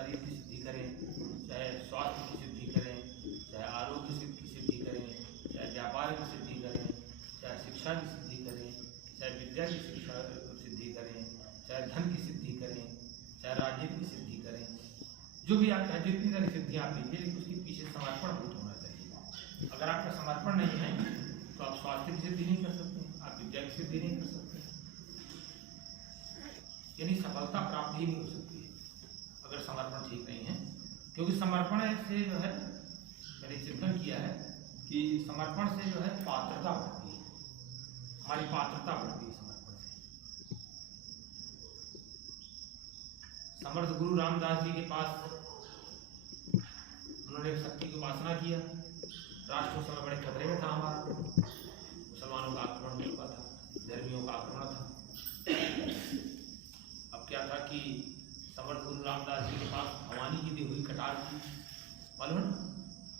शरीर की सिद्धि करें, चाहे स्वास्थ्य की सिद्धि करें, चाहे आरोग्य की सिद्धि करें, चाहे व्यापार की सिद्धि करें, चाहे शिक्षा की सिद्धि करें, चाहे विद्या की शिक्षा सिद्धि करें, चाहे धन की सिद्धि करें, चाहे राजनीति की सिद्धि करें, जो भी आप चाहे जितनी सारी सिद्धियाँ आप लीजिए, लेकिन उसके पीछे समर्पण भूत होना चाहिए। अगर आपका समर्पण नहीं है तो आप स्वास्थ्य की सिद्धि नहीं कर सकते, आप विद्या की सिद्धि नहीं कर सकते, यानी सफलता प्राप्त ही नहीं हो सकती है अगर समर्पण ठीक नहीं है। क्योंकि समर्पण से जो है, मैंने चिंतन किया है कि समर्पण से जो है पात्रता बढ़ती है, हमारी पात्रता बढ़ती है समर्पण से। समर्थ गुरु रामदास जी के पास उन्होंने शक्ति की उपासना किया। राष्ट्र उस समय बड़े खतरे में था हमारा, मुसलमानों का आक्रमण हो चुका था, धर्मियों का आक्रमण था। अब क्या था कि समर्थ गुरु रामदास जी के पास भवानी की दी हुई कटार थी, मालूम है,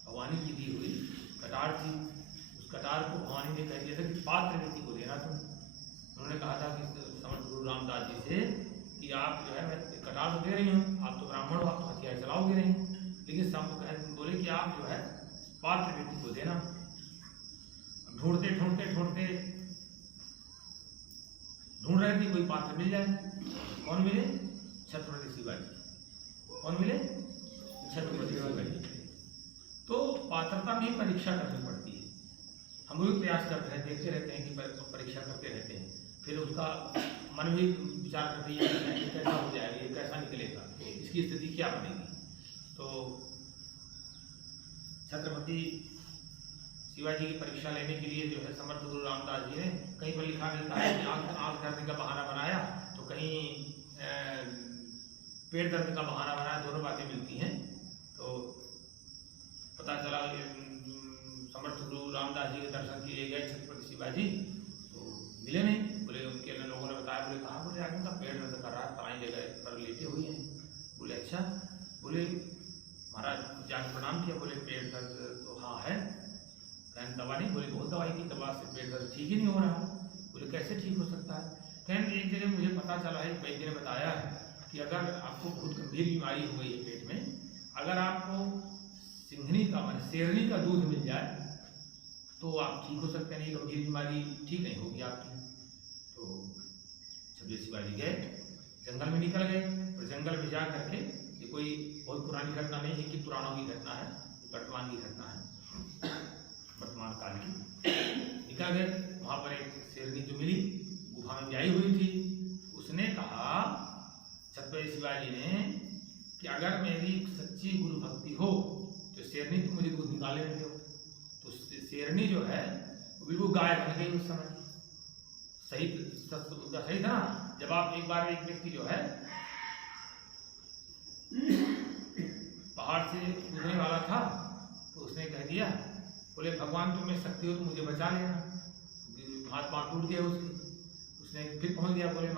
भवानी की दी हुई कटार थी। उस कटार को भवानी ने कह दिया था कि पात्र व्यक्ति को देना तुम। उन्होंने कहा था कि समर्थ गुरु रामदास जी से कि आप जो है, मैं कटार तो दे रही हूँ, आप तो ब्राह्मण हो, आप तो हथियार चलाओगे नहीं, लेकिन सब बोले कि आप जो है पात्र व्यक्ति को देना। ढूंढते ढूंढते ढूंढते ढूंढ रहे थे कोई पात्र मिल जाए। कौन मिले? छत्रपति शिवाजी। कौन मिले? छत्रपति शिवाजी। तो पात्रता में परीक्षा करनी पड़ती है। हम भी प्रयास करते हैं, देखते रहते हैं कि परीक्षा करते रहते हैं, फिर उसका मन भी विचार करती है कि कैसा हो जाएगा, ये कैसा निकलेगा, इसकी स्थिति क्या बनेगी। तो छत्रपति शिवाजी की परीक्षा लेने के लिए जो है समर्थ गुरु रामदास जी ने, कहीं पर लिखा मिलता है कि आँख दर्द का बहाना बनाया, तो कहीं पेट दर्द का बहाना बनाया, दोनों बातें मिलती हैं। तो पता चला समर्थ गुरु रामदास जी के दर्शन के लिए गए छत्रपति शिवाजी, तो मिले नहीं। बोले उनके लोगों ने बताया, बोले कहाँ? बोले आगे उनका पेट दर्द कर रहा है, तराई जगह पर लेटे हुए हैं। बोले अच्छा। बोले महाराज जाके प्रणाम किया। बोले पेट दर्द तो हाँ है, कहने दवा नहीं? बोले बहुत दवाई की, दवा से पेट दर्द ठीक ही नहीं हो रहा। बोले कैसे ठीक हो सकता है? कहने एक जगह मुझे पता चला है, वैद्य ने बताया है कि अगर आपको बहुत गंभीर बीमारी हो गई है पेट में, अगर आपको सिंघनी का मान शेरनी का दूध मिल जाए तो आप ठीक हो सकते हैं, गंभीर बीमारी ठीक नहीं होगी आपकी। तो छत्रपति शिवाजी गए, जंगल में निकल गए, और जंगल में जा करके, ये कोई बहुत पुरानी घटना नहीं है कि पुराणों की घटना है, वर्तमान की घटना है, वर्तमान काल की। निकल गए, वहाँ पर एक शेरनी जो मिली, गुफा में ब्याई हुई थी। उसने कहा छत्रपति शिवाजी ने कि अगर मेरी सच्ची गुरु भक्ति हो तो शेरनी तुम मुझे दूध निकाले दो। तो शेरनी जो है वो बिल्कुल गाय बन गई उस समय। सही सही था ना? जब आप एक बार एक व्यक्ति जो है पहाड़ से कूदने वाला था, तो उसने कह दिया, बोले भगवान तुम में शक्ति हो तो मुझे बचा लेना। हाथ पांव टूट गया उसके। उसने फिर पहुंच गया, बोले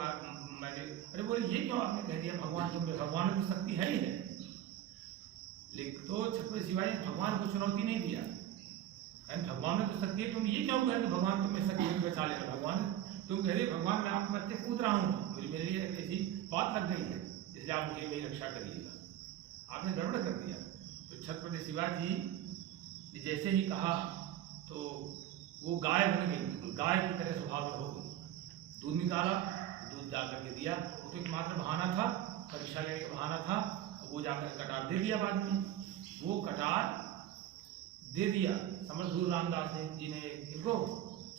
मैंने, अरे बोले ये क्यों आपने कह दिया भगवान तुम में? भगवान में तो शक्ति है ही है। लेकिन तो छत्रपति शिवाजी भगवान को चुनौती नहीं दिया, भगवान में तो शक्ति है, तुम ये क्यों कह रहे भगवान तुम में शक्ति बचा लेना? भगवान तुम कह रहे भगवान मैं आपके मध्य कूद रहा हूँ, मेरे लिए ऐसी बात लग गई है, इसलिए आप मुझे मेरी रक्षा करिएगा। आपने गड़बड़ कर दिया। तो छत्रपति शिवाजी ने जैसे ही कहा तो वो गाय बन गई, गाय की तरह स्वभाव में हो गई। दूध निकाला, दूध जाकर के दिया। वो तो एकमात्र बहाना था, परीक्षा लेने का बहाना था। वो जाकर कटार दे दिया बाद में। वो कटार दे दिया समर्थ गुरु रामदास जी ने इनको,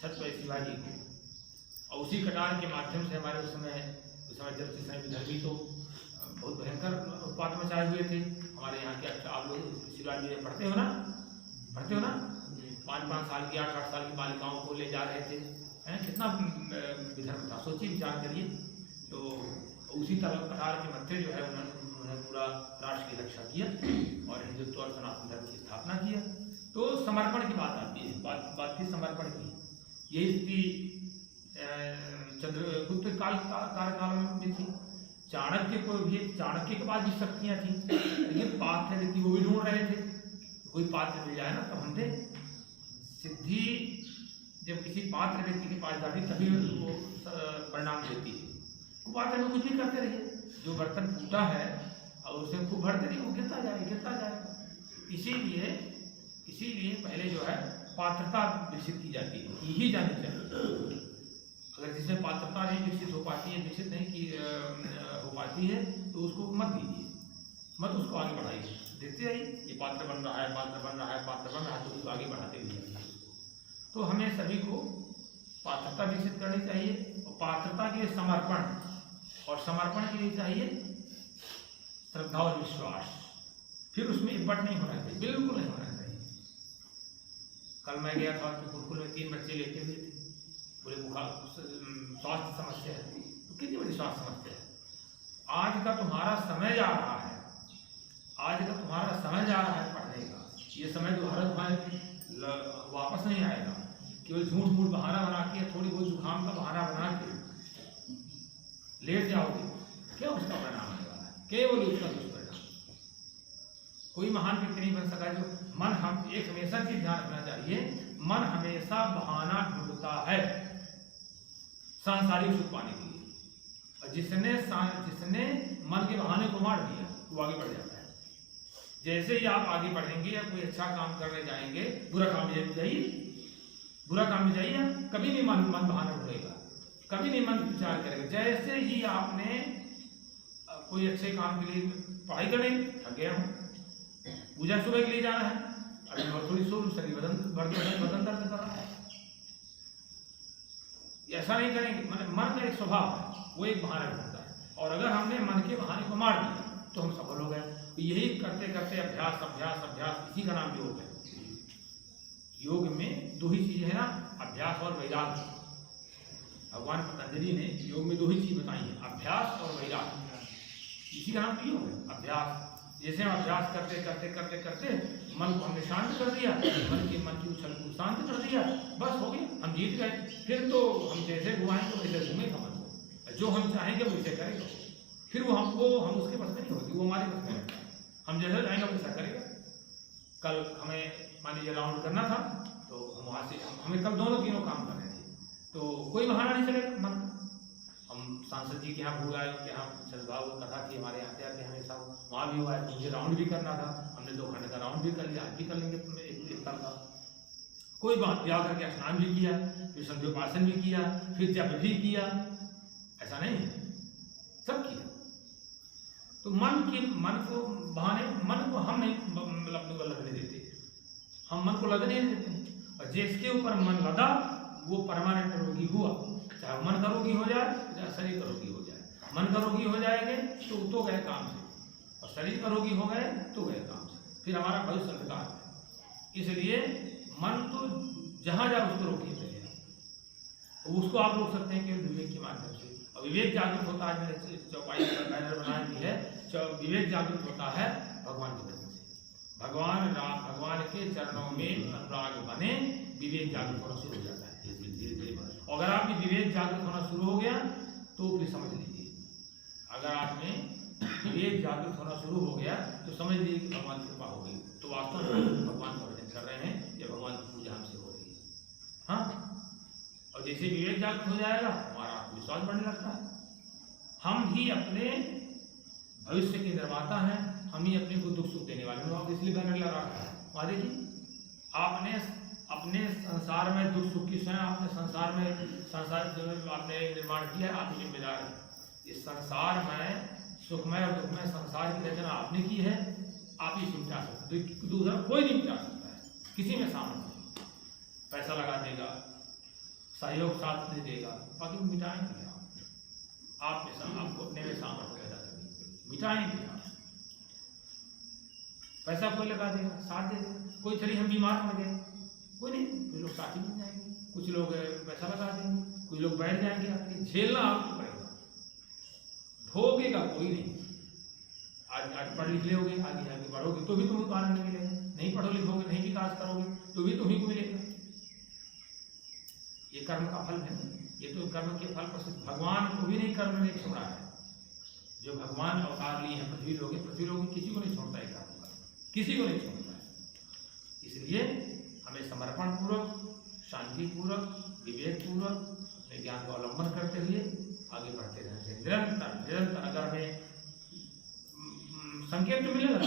छत्रपति शिवाजी को। और उसी कटार के माध्यम से हमारे उस समय जब से समय विधर्मी तो बहुत भयंकर उत्पात मचाए हुए थे हमारे यहाँ के। आप लोग शिवाजी में पढ़ते हो ना? 5-5 साल की 8-8 साल की बालिकाओं को ले जा रहे थे, कितना विधर्म था, सोचिए, विचार करिए। तो उसी तरह कटार के मध्य जो है उन्होंने पूरा राष्ट्र की रक्षा किया और हिंदुत्व और सनातन धर्म की स्थापना किया। तो समर्पण की बात आती है, बात थी समर्पण की। यही स्थिति चंद्रगुप्त कार्यकाल में थी। चाणक्य के पास भी शक्तियाँ थी, लेकिन पात्र व्यक्ति वो भी ढूंढ रहे थे, कोई पात्र मिल जाए ना तो हमने सिद्धि। जब किसी पात्र व्यक्ति के पास जाती तभी वो परिणाम देती है। कुपात्र में कुछ भी करते रहिए, जो बर्तन फूटा है और उसे खूब बढ़ते नहीं, वो गिरता जाएगा। इसीलिए पहले जो है पात्रता विकसित की जाती है, यही जानी चाहिए। अगर जिसमें पात्रता नहीं विकसित हो पाती है, विकसित नहीं की हो पाती है, तो उसको मत दीजिए, मत उसको आगे बढ़ाइए। देखते रहिए ये पात्र बन रहा है, तो उसको आगे बढ़ाते हुए तो हमें सभी को पात्रता विकसित करनी चाहिए, और पात्रता के लिए समर्पण, और समर्पण के लिए चाहिए श्रद्धा और विश्वास। फिर उसमें इब्बट नहीं होना चाहिए, बिल्कुल नहीं होना चाहिए। कल मैं गया था तो गुरुकुल में 3 बच्चे लेटे हुए थे, पूरे बुखार, स्वास्थ्य समस्या है। तो कितनी बड़ी स्वास्थ्य समस्या है। आज का तुम्हारा समय जा रहा है, पढ़ने का। ये समय दोबारा तुम्हारे वापस नहीं आएगा। केवल झूठ बहाना बना के, थोड़ी बहुत जुकाम का बहाना बना के लेट जाओगे, क्या उसका परिणाम आने वाला है? केवल उसका दुष्परिणाम। कोई महान व्यक्ति नहीं बन सका जो मन, हम एक हमेशा चीज ध्यान रखना चाहिए, मन हमेशा बहाना ढूंढता है सांसारिक सुख पाने के लिए, और जिसने मन के बहाने को मार दिया वो आगे बढ़ जाता है। जैसे ही आप आगे बढ़ेंगे या कोई अच्छा काम करने जाएंगे, बुरा काम में जाइए, कभी नहीं मन बहाना ढूंढेगा, कभी नहीं मन विचार करेगा। जैसे ही आपने कोई अच्छे काम के लिए पढ़ाई करने, थक गया हूँ, पूजा सुबह के लिए जाना है, अभी और थोड़ी सो लूं, शरीर बदन दर्द कर रहा है, ऐसा नहीं करेंगे। मन का एक स्वभाव है, वो एक बहाना ढूंढता है, और अगर हमने मन के बहाने को मार दिया तो हम सफल हो गए। तो यही करते करते अभ्यास, इसी का नाम योग है। योग में 2 ही चीजें है ना, अभ्यास और वैराग्य। भगवान पतंजलि ने योग में 2 ही चीज बताई है, अभ्यास और वैराग्य। इसी का नाम योग है, अभ्यास। जैसे हम अभ्यास करते मन को हमने शांत कर दिया, मन की उछल को शांत कर दिया, बस हो गया, हम जीत गए। फिर तो हम जैसे घुमाएंगे वैसे घूमेगा मन को, जो हम चाहेंगे वैसे करेगा। फिर वो हम उसके बस में नहीं होगी, वो हमारे बस में रहता है। हम जैसा चाहेंगे वैसा करेगा। कल हमें मान लीजिए राउंड करना था, तो हम वहाँ से हमें कल तीनों काम करने थे, तो कोई बहाना नहीं चलेगा मन। हम सांसद जी के यहाँ भूल आए, उनके यहाँ सद्भाव कथा थी, हमारे यहाँ पे आते हमेशा वहाँ भी हुआ है, मुझे राउंड भी करना था, हमने 2 घंटे का राउंड भी कर लिया, आज भी कर लेंगे एक कल का। कोई बात, जा करके स्नान भी किया, फिर संध्योपासन भी किया, फिर जप भी किया, ऐसा नहीं है, सब किया। तो मन को बहाने, मन को हम नहीं लगने देते, हम मन को लगने नहीं देते। और जिसके ऊपर मन लगा वो परमानेंट रोगी हुआ, चाहे मन का रोगी हो जाए, चाहे शरीर का रोगी हो जाए। मन का रोगी हो जाएंगे तो गए काम से, और शरीर का रोगी हो गए तो गए काम से, फिर हमारा भविष्य अंधकार है। इसलिए मन तो जहाँ जाए उसको रोकिए पहले। उसको आप रोक सकते हैं केवल विवेक के माध्यम से, और विवेक जागृत होता है, मैंने चौपाई पर बैनर बनाई दी है, विवेक जागृत होता है भगवान के वजह से। भगवान के चरणों में अनुराग बने, विवेक जागृत होना शुरू हो जाता है धीरे धीरे। अगर आपकी विवेक जागृत होना शुरू हो गया तो फिर समझ लीजिए, अगर आप में विवेक जागृत होना शुरू हो गया तो समझ लीजिए कि भगवान की कृपा हो गई, तो वास्तव में भगवान का भजन कर रहे हैं या भगवान की पूजा हमसे हो रही है। हाँ, और जैसे विवेक जागृत हो जाएगा हमारा आत्मविश्वास बढ़ने लगता है। हम ही अपने भविष्य के निर्माता हैं, हम ही अपने को दुख सुख देने वाले लोग। इसलिए बैनर लगा रखा है वहाँ देखिए, आपने अपने संसार में दुख सुख की स्वयं आपने संसार आपने निर्माण किया है, आप ही जिम्मेदार हैं। इस संसार में सुखमय और दुखमय संसार की रचना आपने की है, आप ही मिटा सकते, दूसरा कोई नहीं मिटा सकता है, किसी में सामर्थ्य नहीं। पैसा लगा देगा, सहयोग साथ दे देगा, बाकी मिटाएंगे आप में आपको अपने में सामर्थ्य पैदा करनी, मिटाएंगे आप। पैसा कोई लगा देगा, साथ दे देगा। कोई चलिए हम बीमार पड़ गए, कोई नहीं, कुछ लोग साथी बन जाएंगे, कुछ लोग पैसा लगा देंगे, कुछ लोग बैठ जाएंगे, आपके झेलना आपको पड़ेगा, भोगेगा कोई नहीं। आज पढ़ लिख लोगे, आगे बढ़ोगे तो भी तुम्हें को आनंद मिलेगा, नहीं पढ़ो लिखोगे, नहीं विकास करोगे तो भी तुम्ही को मिलेगा। ये कर्म का फल है, ये तो कर्म के फल पर भगवान को भी नहीं कर्म ने छोड़ा है। जो भगवान अवतार लिए हैं पृथ्वी लोग किसी को नहीं छोड़ता है, किसी को नहीं छोड़ता है। इसलिए हमें समर्पण पूर्वक, शांति पूर्वक, विवेक पूर्वक अपने ज्ञान का अवलंबन करते हुए आगे बढ़ते रहना चाहिए। निरंतर अगर हमें संकेत संकेत तो मिलेगा,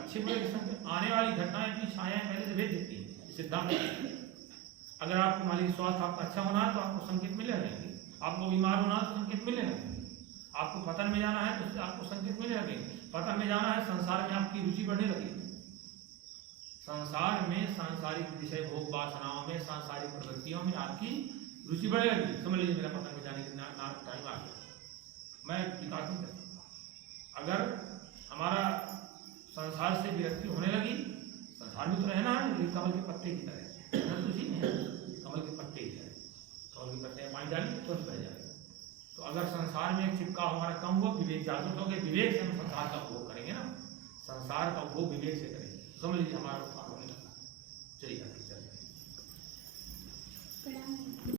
अच्छे बुरे के संकेत। आने वाली घटनाएं अपनी छायाएं पहले से भेज देती है सिद्धांत। अगर आपको मान लीजिए स्वास्थ्य आपका अच्छा होना है तो आपको संकेत मिले रहेंगे, आपको बीमार होना है तो संकेत मिले रहेंगे, आपको पतन में जाना है तो आपको संकेत मिले रहेंगे। पतन में जाना है, संसार में आपकी रुचि बढ़ने लगेगी, संसार में सांसारिक विषय भोग वासनाओं में सांसारिक प्रवृत्तियों में आपकी रुचि बढ़ने लगेगी। समझ लीजिए मेरा पतन में जाने की टाइम आ गया, मैं विकास नहीं कर सकता। अगर हमारा संसार से विरक्ति होने लगी, संसार में तो रहना है लेकिन कमल के पत्ते की तरह, उसी में कमल के पत्ते की तरह, कमल के पत्ते पानी डाली तो बह जाएगा। तो अगर संसार में एक चिपका हमारा कम हुआ, विवेक जागृत हो गए, विवेक से हम संसार का उपभोग करेंगे ना, संसार का उपभोग विवेक से करेंगे। समझ लीजिए हमारा उत्थान होने लगा। चलिए